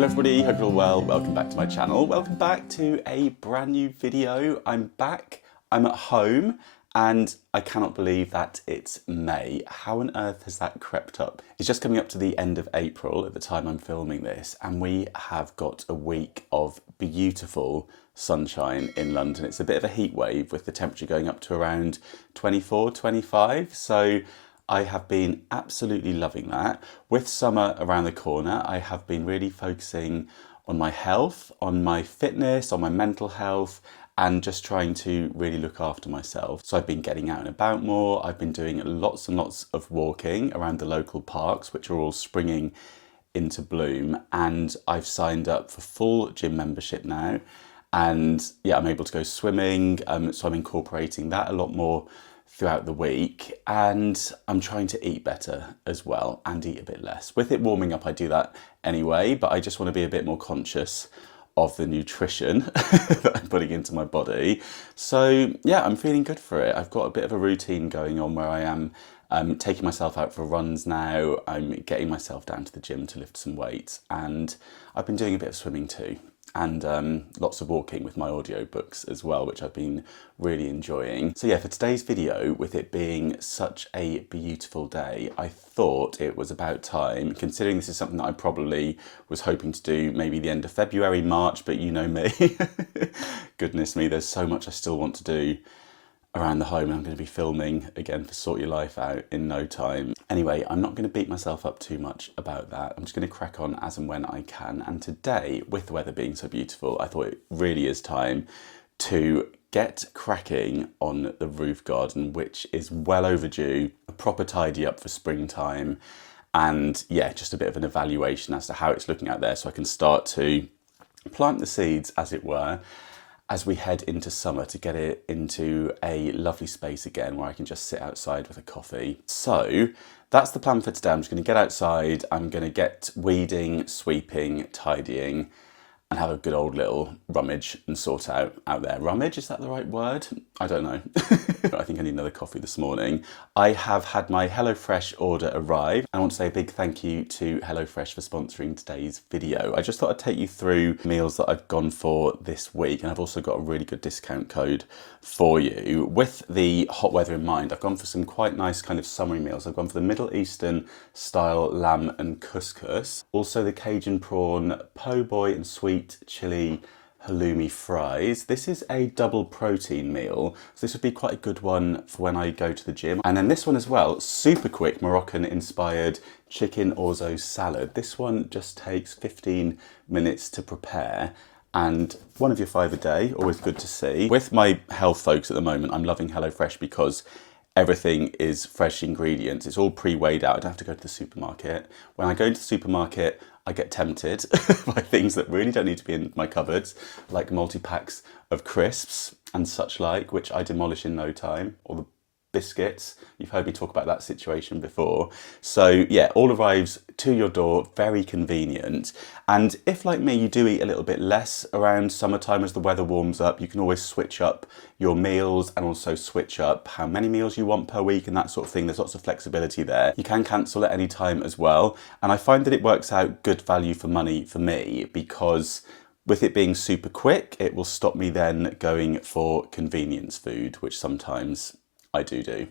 Hello everybody, hope you're all well. Welcome back to my channel. Welcome back to a brand new video. I'm back, I'm at home, and I cannot believe that it's May. How on earth has that crept up? It's just coming up to the end of April at the time I'm filming this, and we have got a week of beautiful sunshine in London. It's a bit of a heat wave with the temperature going up to around 24, 25. So I have been absolutely loving that. With summer around the corner, I have been really focusing on my health, on my fitness, on my mental health, and just trying to really look after myself. So I've been getting out and about more. I've been doing lots and lots of walking around the local parks, which are all springing into bloom. And I've signed up for full gym membership now. And yeah, I'm able to go swimming. So I'm incorporating that a lot more throughout the week, and I'm trying to eat better as well and eat a bit less. With it warming up, I do that anyway, but I just want to be a bit more conscious of the nutrition that I'm putting into my body. So yeah, I'm feeling good for it. I've got a bit of a routine going on where I am taking myself out for runs now. I'm getting myself down to the gym to lift some weights, and I've been doing a bit of swimming too. And lots of walking with my audiobooks as well, which I've been really enjoying. So yeah, for today's video, with it being such a beautiful day, I thought it was about time, considering this is something that I probably was hoping to do maybe the end of February, March, but you know me. Goodness me, there's so much I still want to do around the home, and I'm going to be filming again for Sort Your Life Out in no time. Anyway, I'm not going to beat myself up too much about that. I'm just going to crack on as and when I can. And today, with the weather being so beautiful, I thought it really is time to get cracking on the roof garden, which is well overdue, a proper tidy up for springtime. And yeah, just a bit of an evaluation as to how it's looking out there, so I can start to plant the seeds, as it were, as we head into summer, to get it into a lovely space again where I can just sit outside with a coffee. So that's the plan for today. I'm just going to get outside, I'm going to get weeding, sweeping, tidying, and have a good old little rummage and sort out there. Rummage, is that the right word? I don't know. I think I need another coffee this morning. I have had my HelloFresh order arrive. I want to say a big thank you to HelloFresh for sponsoring today's video. I just thought I'd take you through meals that I've gone for this week, and I've also got a really good discount code for you. With the hot weather in mind, I've gone for some quite nice kind of summery meals. I've gone for the Middle Eastern style lamb and couscous, also the Cajun prawn po' boy and sweet chili halloumi fries. This is a double protein meal, so this would be quite a good one for when I go to the gym. And then this one as well, super quick Moroccan inspired chicken orzo salad. This one just takes 15 minutes to prepare, and one of your 5 a day, always good to see. With my health focus at the moment, I'm loving HelloFresh because everything is fresh ingredients. It's all pre-weighed out. I don't have to go to the supermarket. When I go into the supermarket, I get tempted by things that really don't need to be in my cupboards, like multi-packs of crisps and such like, which I demolish in no time, or the biscuits. You've heard me talk about that situation before. So yeah, all arrives to your door, very convenient. And if, like me, you do eat a little bit less around summertime as the weather warms up, you can always switch up your meals and also switch up how many meals you want per week and that sort of thing. There's lots of flexibility there. You can cancel at any time as well. And I find that it works out good value for money for me, because with it being super quick, it will stop me then going for convenience food, which sometimes I do.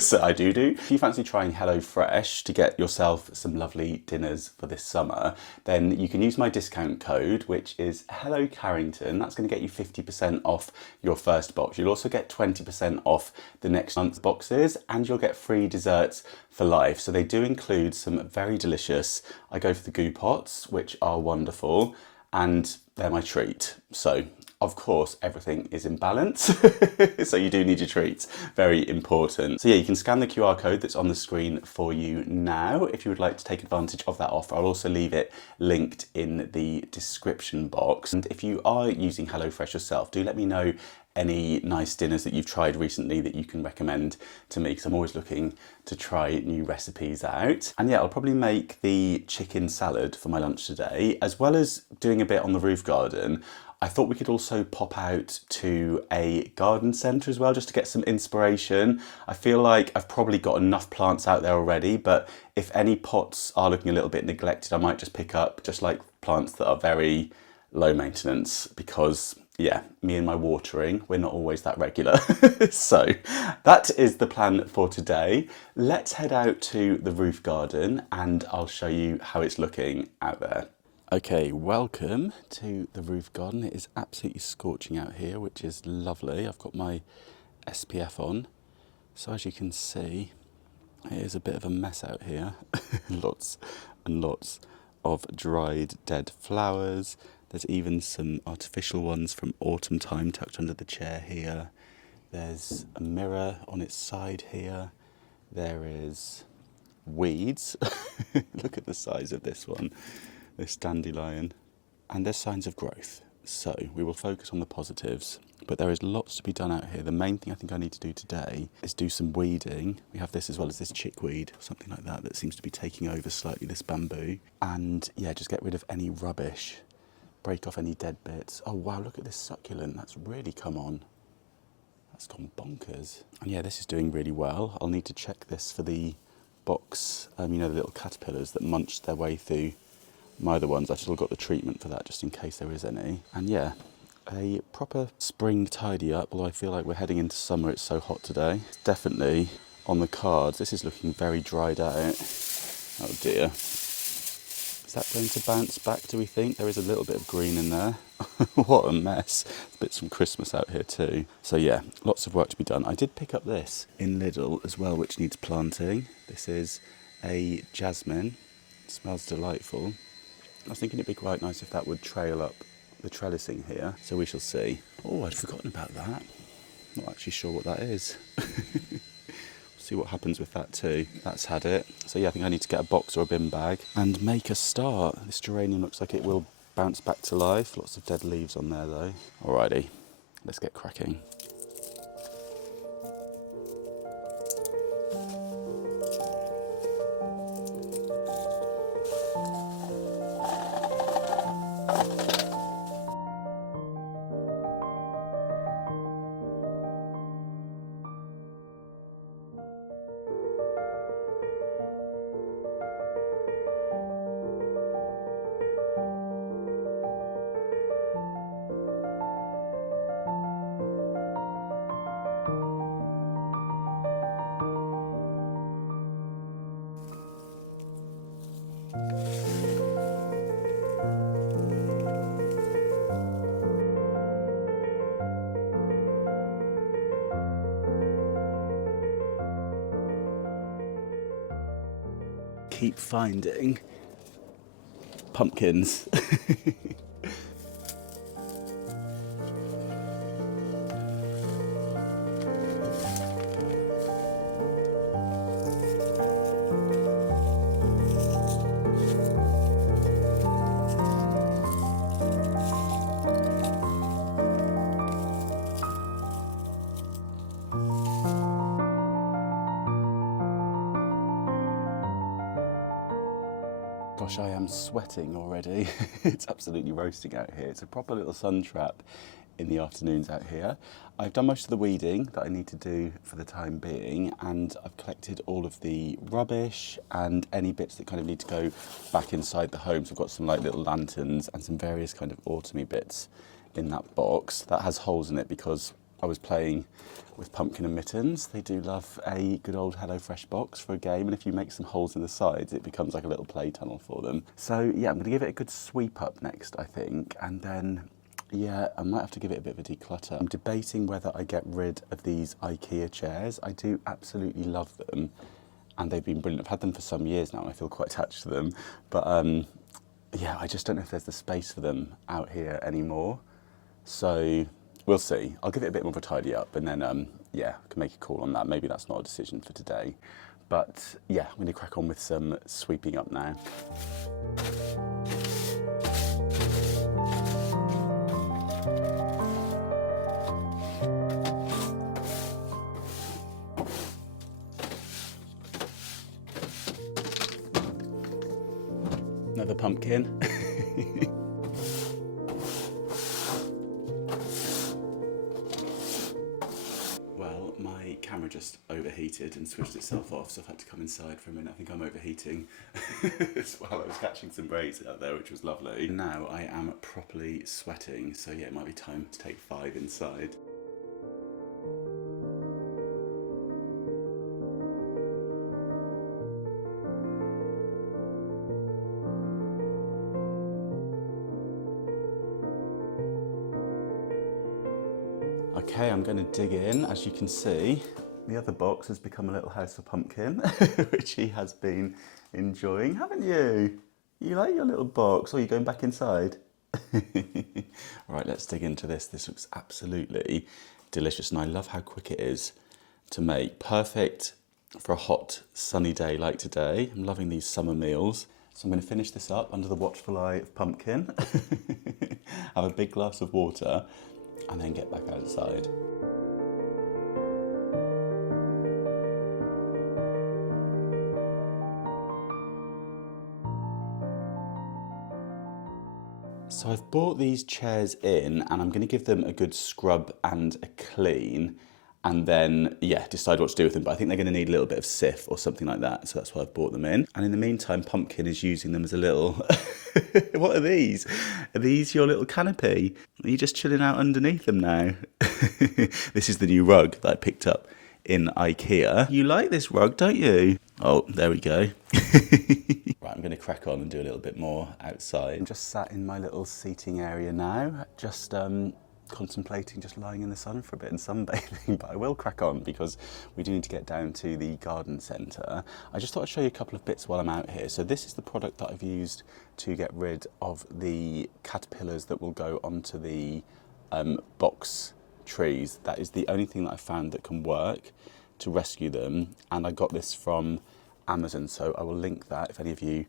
So I do. If you fancy trying HelloFresh to get yourself some lovely dinners for this summer, then you can use my discount code, which is Hello Carrington. That's going to get you 50% off your first box. You'll also get 20% off the next month's boxes, and you'll get free desserts for life. So they do include some very delicious, I go for the goo pots, which are wonderful, and they're my treat. So of course, everything is in balance, so you do need your treats, very important. So yeah, you can scan the QR code that's on the screen for you now if you would like to take advantage of that offer. I'll also leave it linked in the description box. And if you are using HelloFresh yourself, do let me know any nice dinners that you've tried recently that you can recommend to me, because I'm always looking to try new recipes out. And yeah, I'll probably make the chicken salad for my lunch today, as well as doing a bit on the roof garden. I thought we could also pop out to a garden centre as well, just to get some inspiration. I feel like I've probably got enough plants out there already, but if any pots are looking a little bit neglected, I might just pick up just like plants that are very low maintenance because, yeah, me and my watering, we're not always that regular. So that is the plan for today. Let's head out to the roof garden and I'll show you how it's looking out there. Okay, welcome to the roof garden. It is absolutely scorching out here, which is lovely. I've got my SPF on. So as you can see, it is a bit of a mess out here. Lots and lots of dried dead flowers. There's even some artificial ones from autumn time tucked under the chair here. There's a mirror on its side here. There is weeds. Look at the size of this one, this dandelion. And there's signs of growth. So we will focus on the positives, but there is lots to be done out here. The main thing I think I need to do today is do some weeding. We have this as well as this chickweed, something like that, that seems to be taking over slightly this bamboo. And yeah, just get rid of any rubbish, break off any dead bits. Oh wow, look at this succulent, that's really come on. That's gone bonkers. And yeah, this is doing really well. I'll need to check this for the box, you know, the little caterpillars that munched their way through my other ones. I've still got the treatment for that just in case there is any. And yeah, a proper spring tidy up, although I feel like we're heading into summer, it's so hot today. It's definitely on the cards. This is looking very dried out. Oh dear. Is that going to bounce back, do we think? There is a little bit of green in there. What a mess. Bits from Christmas out here too. So yeah, lots of work to be done. I did pick up this in Lidl as well, which needs planting. This is a jasmine. It smells delightful. I was thinking it'd be quite nice if that would trail up the trellising here, so we shall see. Oh, I'd forgotten about that. Not actually sure what that is. See what happens with that too. That's had it. So yeah, I think I need to get a box or a bin bag and make a start. This geranium looks like it will bounce back to life. Lots of dead leaves on there though. Alrighty, let's get cracking. Keep finding pumpkins. Gosh, I am sweating already. It's absolutely roasting out here. It's a proper little sun trap in the afternoons out here. I've done most of the weeding that I need to do for the time being, and I've collected all of the rubbish and any bits that kind of need to go back inside the home. So I've got some like little lanterns and some various kind of autumny bits in that box. That has holes in it because I was playing with Pumpkin and Mittens. They do love a good old HelloFresh box for a game, and if you make some holes in the sides, it becomes like a little play tunnel for them. So yeah, I'm gonna give it a good sweep up next, I think, and then yeah, I might have to give it a bit of a declutter. I'm debating whether I get rid of these IKEA chairs. I do absolutely love them, and they've been brilliant. I've had them for some years now, and I feel quite attached to them, but yeah, I just don't know if there's the space for them out here anymore. So we'll see. I'll give it a bit more of a tidy up, and then yeah, I can make a call on that. Maybe that's not a decision for today, but yeah, I'm going to crack on with some sweeping up now. Another pumpkin. Well, my camera camera just overheated and switched itself off, so I've had to come inside for a minute. I think I'm overheating as well. I was catching some rays out there, which was lovely. Now I am properly sweating, so yeah, it might be time to take 5 inside. Okay, I'm going to dig in. As you can see, the other box has become a little house of pumpkin, which he has been enjoying, haven't you? You like your little box, or are you going back inside? Right, let's dig into this. This looks absolutely delicious, and I love how quick it is to make. Perfect for a hot, sunny day like today. I'm loving these summer meals. So I'm going to finish this up under the watchful eye of Pumpkin, have a big glass of water, and then get back outside. So I've brought these chairs in, and I'm going to give them a good scrub and a clean, and then, yeah, decide what to do with them. But I think they're going to need a little bit of Sif or something like that, so that's why I've brought them in. And in the meantime, Pumpkin is using them as a little... What are these? Are these your little canopy? Are you just chilling out underneath them now? This is the new rug that I picked up in IKEA. You like this rug, don't you? Oh, there we go. Right, I'm going to crack on and do a little bit more outside. I'm just sat in my little seating area now, just contemplating just lying in the sun for a bit and sunbathing, but I will crack on because we do need to get down to the garden centre. I just thought I'd show you a couple of bits while I'm out here. So this is the product that I've used to get rid of the caterpillars that will go onto the box trees. That is the only thing that I found that can work to rescue them, and I got this from Amazon, so I will link that if any of you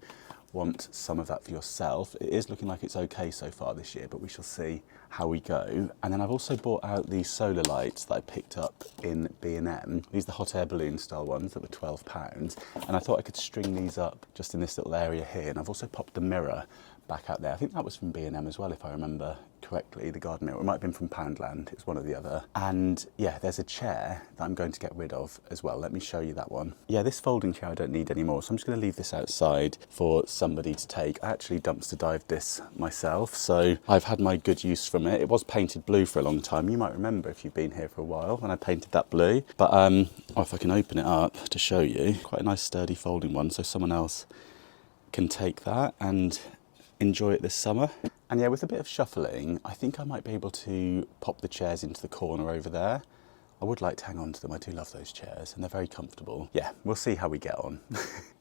want some of that for yourself. It is looking like it's okay so far this year, but we shall see how we go. And then I've also bought out these solar lights that I picked up in B&M. These are the hot air balloon style ones that were £12, and I thought I could string these up just in this little area here. And I've also popped the mirror back out there. I think that was from B&M as well, if I remember correctly, the garden mirror. It might have been from Poundland, it's one or the other. And yeah, there's a chair that I'm going to get rid of as well. Let me show you that one. Yeah, this folding chair I don't need anymore, so I'm just going to leave this outside for somebody to take. I actually dumpster dived this myself, so I've had my good use from it. It was painted blue for a long time. You might remember if you've been here for a while when I painted that blue. But oh, if I can open it up to show you, quite a nice sturdy folding one, so someone else can take that and enjoy it this summer. And yeah, with a bit of shuffling, I think I might be able to pop the chairs into the corner over there. I would like to hang on to them. I do love those chairs and they're very comfortable. Yeah, we'll see how we get on.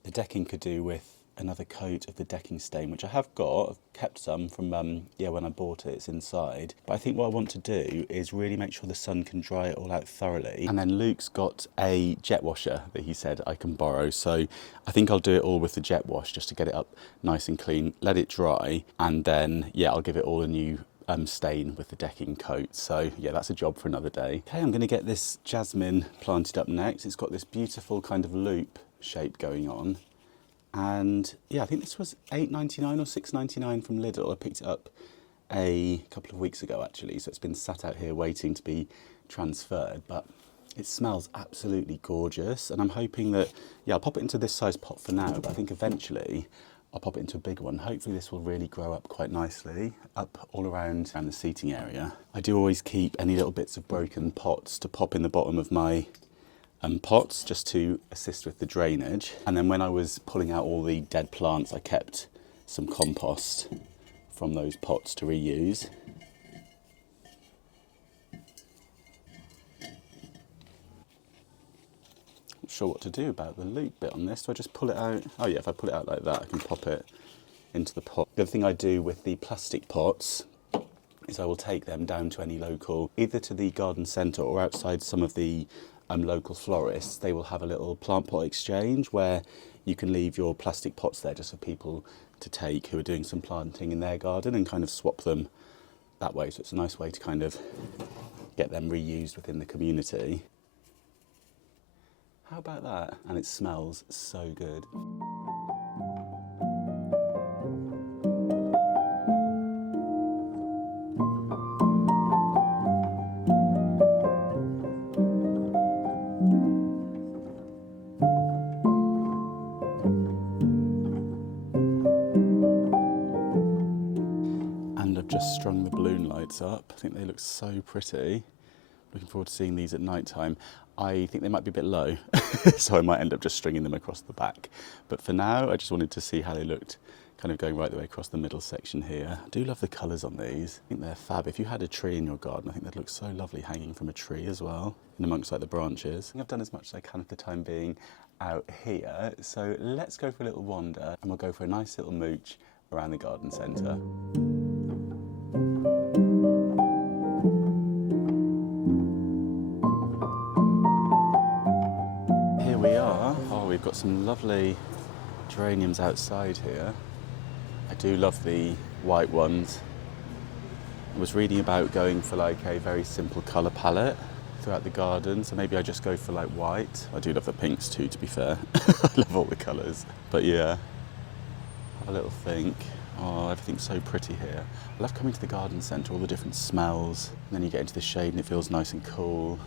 The decking could do with another coat of the decking stain, which I have got. I've kept some from yeah, when I bought it. It's inside. But I think what I want to do is really make sure the sun can dry it all out thoroughly. And then Luke's got a jet washer that he said I can borrow, so I think I'll do it all with the jet wash just to get it up nice and clean, let it dry, and then yeah, I'll give it all a new stain with the decking coat. So yeah, that's a job for another day. Okay, I'm going to get this jasmine planted up next. It's got this beautiful kind of loop shape going on. And yeah, I think this was £8.99 or £6.99 from Lidl. I picked it up a couple of weeks ago actually, so it's been sat out here waiting to be transferred, but it smells absolutely gorgeous. And I'm hoping that, yeah, I'll pop it into this size pot for now, but I think eventually I'll pop it into a big one. Hopefully this will really grow up quite nicely, up all around the seating area. I do always keep any little bits of broken pots to pop in the bottom of my pots just to assist with the drainage. And then when I was pulling out all the dead plants, I kept some compost from those pots to reuse. Not sure what to do about the loop bit on this. Do I just pull it out? Oh yeah, if I pull it out like that, I can pop it into the pot. The other thing I do with the plastic pots is I will take them down to any local, either to the garden centre or outside some of the local florists. They will have a little plant pot exchange where you can leave your plastic pots there just for people to take who are doing some planting in their garden and kind of swap them that way. So it's a nice way to kind of get them reused within the community. How about that? And it smells so good. just strung the balloon lights up. I think they look so pretty. Looking forward to seeing these at night time. I think they might be a bit low, so I might end up just stringing them across the back. But for now, I just wanted to see how they looked, kind of going right the way across the middle section here. I do love the colours on these. I think they're fab. If you had a tree in your garden, I think they'd look so lovely hanging from a tree as well, in amongst like the branches. I think I've done as much as I can for the time being out here. So let's go for a little wander and we'll go for a nice little mooch around the garden centre. Here we are. Oh, we've got some lovely geraniums outside here. I do love the white ones. I was reading about going for like a very simple colour palette throughout the garden, so maybe I just go for like white. I do love the pinks too, to be fair. I love all the colours. But yeah, have a little think. Oh, everything's so pretty here. I love coming to the garden centre, all the different smells. And then you get into the shade and it feels nice and cool.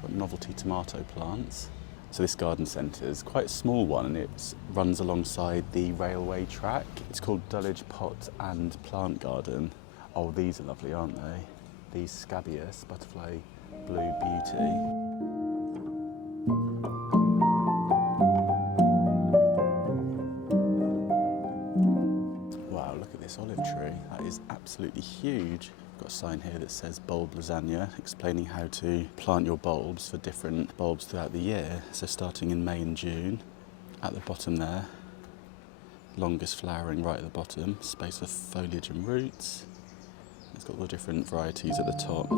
Got novelty tomato plants. So this garden centre is quite a small one and it runs alongside the railway track. It's called Dulwich Pot and Plant Garden. Oh, these are lovely, aren't they? These scabious butterfly blue beauty. Wow, look at this olive tree. That is absolutely huge. Got a sign here that says bulb lasagna, explaining how to plant your bulbs for different bulbs throughout the year. So starting in May and June, at the bottom there, longest flowering right at the bottom, space for foliage and roots. It's got all the different varieties at the top.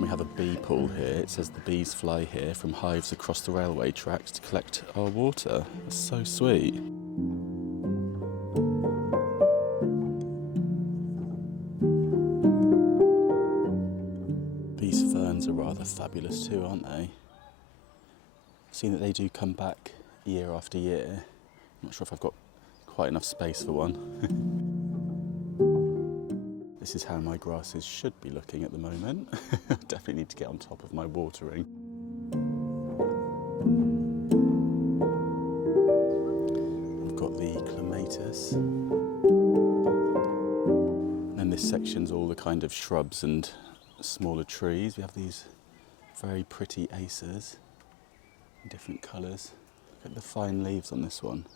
We have a bee pool here. It says the bees fly here from hives across the railway tracks to collect our water. That's so sweet. These ferns are rather fabulous too, aren't they? I've seen that they do come back year after year. I'm not sure if I've got quite enough space for one. This is how my grasses should be looking at the moment. Definitely need to get on top of my watering. I've got the clematis. And this section's all the kind of shrubs and smaller trees. We have these very pretty acers in different colours. Look at the fine leaves on this one.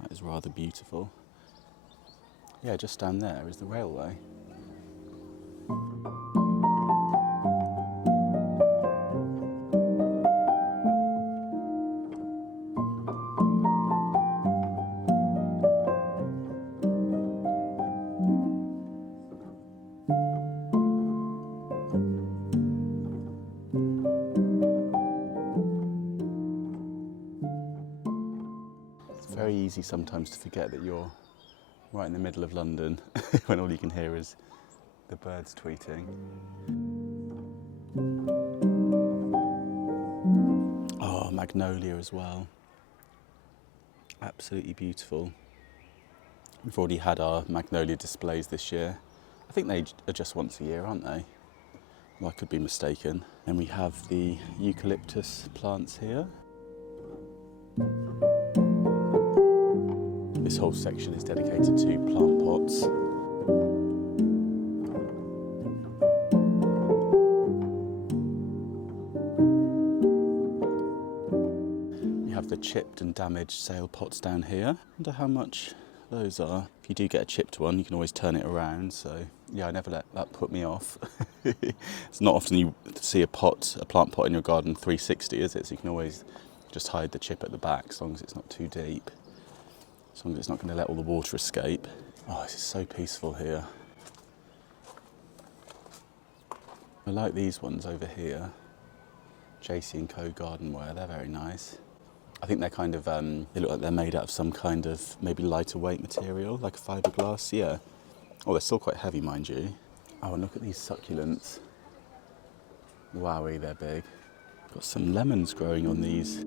That is rather beautiful. Yeah, just down there is the railway. Very easy sometimes to forget that you're right in the middle of London when all you can hear is the birds tweeting. Oh, magnolia as well. Absolutely beautiful. We've already had our magnolia displays this year. I think they are just once a year, aren't they? Well, I could be mistaken. And we have the eucalyptus plants here. This whole section is dedicated to plant pots. We have the chipped and damaged sail pots down here. I wonder how much those are. If you do get a chipped one, you can always turn it around. So yeah, I never let that put me off. It's not often you see a plant pot in your garden 360, is it? So you can always just hide the chip at the back as long as it's not too deep. As long as it's not going to let all the water escape. Oh, this is so peaceful here. I like these ones over here. JC & Co Gardenware, they're very nice. I think they're kind of, they look like they're made out of some kind of maybe lighter weight material, like a fiberglass, yeah. Oh, they're still quite heavy, mind you. Oh, and look at these succulents. Wowie, they're big. Got some lemons growing on these.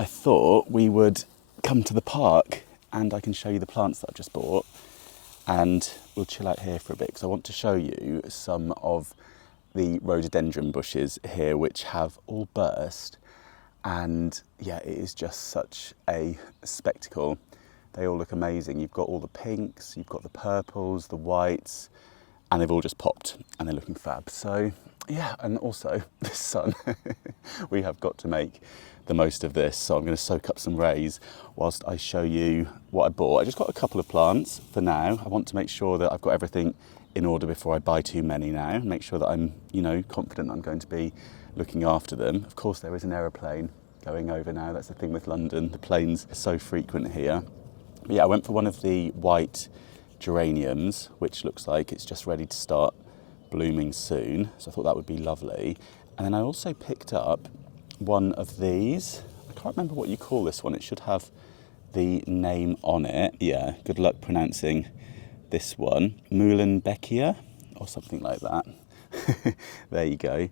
I thought we would come to the park and I can show you the plants that I've just bought, and we'll chill out here for a bit because I want to show you some of the rhododendron bushes here which have all burst, and yeah, it is just such a spectacle. They all look amazing. You've got all the pinks, you've got the purples, the whites, and they've all just popped and they're looking fab. So yeah, and also the sun. We have got to make the most of this. So I'm going to soak up some rays whilst I show you what I bought. I just got a couple of plants for now. I want to make sure that I've got everything in order before I buy too many now. Make sure that I'm, confident I'm going to be looking after them. Of course, there is an aeroplane going over now. That's the thing with London. The planes are so frequent here. But yeah, I went for one of the white geraniums, which looks like it's just ready to start blooming soon. So I thought that would be lovely. And then I also picked up one of these. I can't remember what you call this one. It should have the name on it. Yeah, good luck pronouncing this one. Muhlenbeckia or something like that. There you go.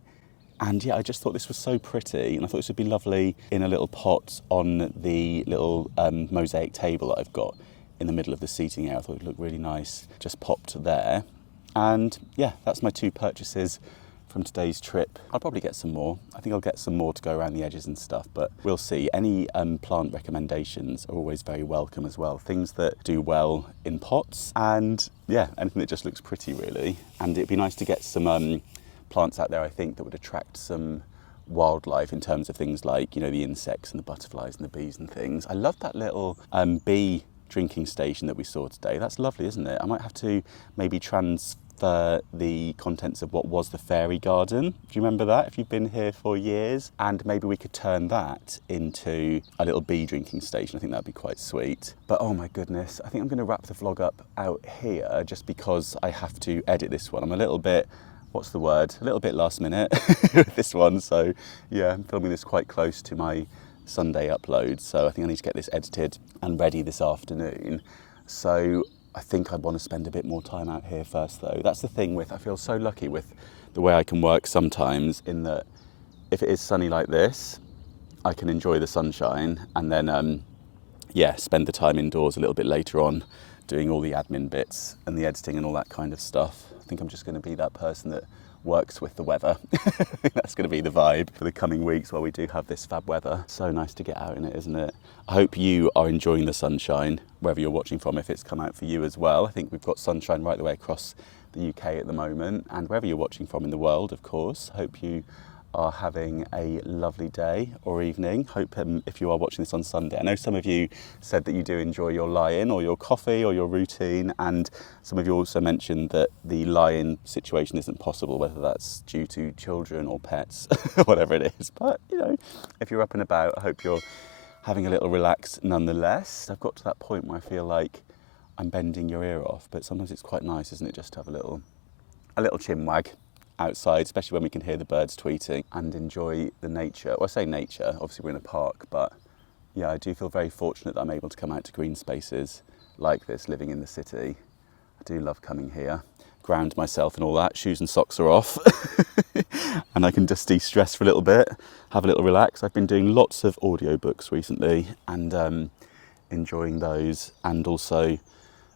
And yeah, I just thought this was so pretty, and I thought this would be lovely in a little pot on the little mosaic table that I've got in the middle of the seating area. I thought it would look really nice, just popped there. And yeah, that's my two purchases from today's trip. I'll probably get some more. I think I'll get some more to go around the edges and stuff, but we'll see. Any plant recommendations are always very welcome as well. Things that do well in pots, and yeah, anything that just looks pretty really. And it'd be nice to get some plants out there, I think, that would attract some wildlife in terms of things like, the insects and the butterflies and the bees and things. I love that little bee drinking station that we saw today. That's lovely, isn't it? I might have to maybe transfer the contents of what was the fairy garden. Do you remember that, if you've been here for years? And maybe we could turn that into a little bee drinking station. I think that'd be quite sweet. But oh my goodness, I think I'm going to wrap the vlog up out here just because I have to edit this one. I'm a little bit, what's the word? A little bit last minute with this one. So yeah, I'm filming this quite close to my Sunday upload. So I think I need to get this edited and ready this afternoon. So I think I'd want to spend a bit more time out here first though. That's the thing I feel so lucky with the way I can work sometimes, in that if it is sunny like this, I can enjoy the sunshine and then, spend the time indoors a little bit later on doing all the admin bits and the editing and all that kind of stuff. I think I'm just going to be that person that works with the weather. I think that's going to be the vibe for the coming weeks while we do have this fab weather. So nice to get out in it, isn't it? I hope you are enjoying the sunshine, wherever you're watching from, if it's come out for you as well. I think we've got sunshine right the way across the UK at the moment, and wherever you're watching from in the world, of course. Hope you are having a lovely day or evening. Hope if you are watching this on Sunday, I know some of you said that you do enjoy your lie-in or your coffee or your routine, and some of you also mentioned that the lie-in situation isn't possible, whether that's due to children or pets, whatever it is. But if you're up and about, I hope you're having a little relax nonetheless. I've got to that point where I feel like I'm bending your ear off, but sometimes it's quite nice, isn't it, just to have a little chin wag outside, especially when we can hear the birds tweeting and enjoy the nature. Well, I say nature, obviously we're in a park, but yeah, I do feel very fortunate that I'm able to come out to green spaces like this, living in the city. I do love coming here, ground myself and all that. Shoes and socks are off and I can just de-stress for a little bit, have a little relax. I've been doing lots of audiobooks recently and enjoying those, and also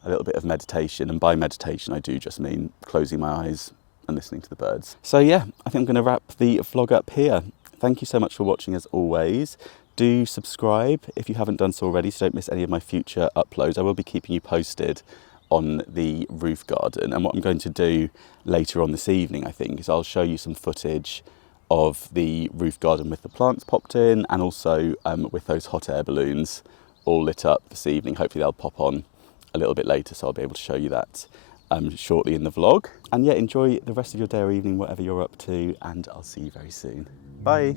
a little bit of meditation. And by meditation, I do just mean closing my eyes and listening to the birds. So yeah, I think I'm going to wrap the vlog up here. Thank you so much for watching as always. Do subscribe if you haven't done so already, so don't miss any of my future uploads. I will be keeping you posted on the roof garden, and what I'm going to do later on this evening, I think, is I'll show you some footage of the roof garden with the plants popped in, and also with those hot air balloons all lit up this evening. Hopefully they'll pop on a little bit later, so I'll be able to show you that shortly in the vlog. And yeah, enjoy the rest of your day or evening, whatever you're up to, and I'll see you very soon. Bye.